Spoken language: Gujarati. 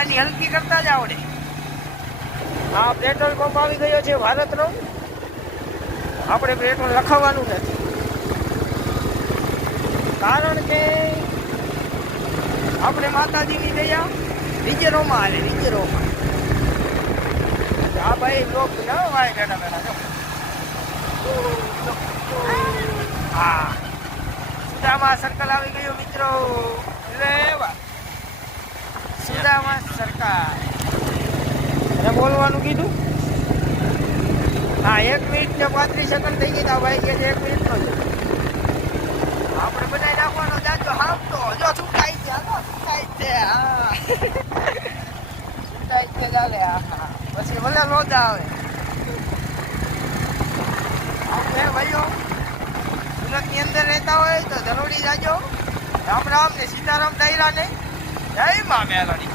આની હલકી કરતા જ આવડે. આ પેટ્રોલ પંપ આવી ગયો છે ભારતનો. આપણે પેટ્રોલ લખાવવાનું નથી, કારણ કે આપણે માતાજીની દયા રિજરોમાં હાલે, રિજરોમાં. આ ભાઈ લોક ના વાય બેઠા બેઠા જો. હા, સુદામા સર્કલ આવી ગયું મિત્રો. લેવા સુદામા સર્કલ. અને બોલવાનું કીધું. હા, 1 મિનિટ ને 35 સેકન્ડ થઈ ગઈ. ભાઈ કે 1 મિનિટ નો છે. આપણે બનાવી નાખવાનો જાજો. હામ તો જો સુકાઈ ગયા, સુકાઈ છે. હા, સુકાઈ છે ચાલે. હા, પછી ભલે લોજા આવે. આપણે ભાઈઓ સુરત ની અંદર રહેતા હોય તો જરૂરી જાજો. રામ રામ ને સીતારામ દાયરા ને જય મા મેલડી.